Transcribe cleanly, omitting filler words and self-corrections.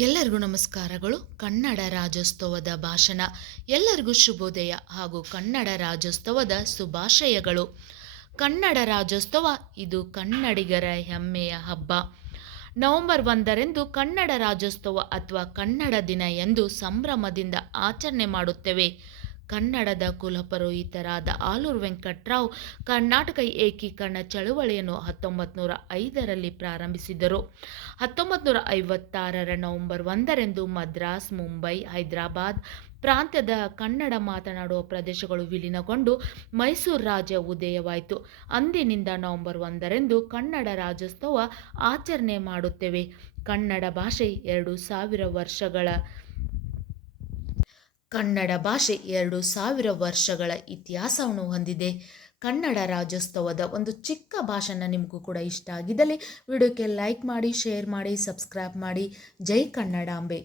ಎಲ್ಲರಿಗೂ ನಮಸ್ಕಾರಗಳು. ಕನ್ನಡ ರಾಜ್ಯೋತ್ಸವದ ಭಾಷಣ. ಎಲ್ಲರಿಗೂ ಶುಭೋದಯ ಹಾಗೂ ಕನ್ನಡ ರಾಜ್ಯೋತ್ಸವದ ಶುಭಾಶಯಗಳು. ಕನ್ನಡ ರಾಜ್ಯೋತ್ಸವ ಇದು ಕನ್ನಡಿಗರ ಹೆಮ್ಮೆಯ ಹಬ್ಬ. ನವೆಂಬರ್ 1ರಂದು ಕನ್ನಡ ರಾಜ್ಯೋತ್ಸವ ಅಥವಾ ಕನ್ನಡ ದಿನ ಎಂದು ಸಂಭ್ರಮದಿಂದ ಆಚರಣೆ ಮಾಡುತ್ತೇವೆ. ಕನ್ನಡದ ಕುಲಪುರೋಹಿತರಾದ ಆಲೂರು ವೆಂಕಟರಾವ್ ಕರ್ನಾಟಕ ಏಕೀಕರಣ ಚಳವಳಿಯನ್ನು 1905ರಲ್ಲಿ ಪ್ರಾರಂಭಿಸಿದರು. 1956ರ ನವೆಂಬರ್ 1ರಂದು ಮದ್ರಾಸ್, ಮುಂಬೈ, ಹೈದರಾಬಾದ್ ಪ್ರಾಂತ್ಯದ ಕನ್ನಡ ಮಾತನಾಡುವ ಪ್ರದೇಶಗಳು ವಿಲೀನಗೊಂಡು ಮೈಸೂರು ರಾಜ್ಯ ಉದಯವಾಯಿತು. ಅಂದಿನಿಂದ ನವೆಂಬರ್ 1ರಂದು ಕನ್ನಡ ರಾಜ್ಯೋತ್ಸವ ಆಚರಣೆ ಮಾಡುತ್ತೇವೆ. ಕನ್ನಡ ಭಾಷೆ 2000 ವರ್ಷಗಳ ಇತಿಹಾಸವನ್ನು ಹೊಂದಿದೆ. ಕನ್ನಡ ರಾಜ್ಯೋತ್ಸವದ ಒಂದು ಚಿಕ್ಕ ಭಾಷಣ ನಿಮಗೂ ಕೂಡ ಇಷ್ಟ ಆಗಿದ್ದಲ್ಲಿ ವಿಡಿಯೋಕ್ಕೆ ಲೈಕ್ ಮಾಡಿ, ಶೇರ್ ಮಾಡಿ, ಸಬ್ಸ್ಕ್ರೈಬ್ ಮಾಡಿ. ಜೈ ಕನ್ನಡಾಂಬೆ.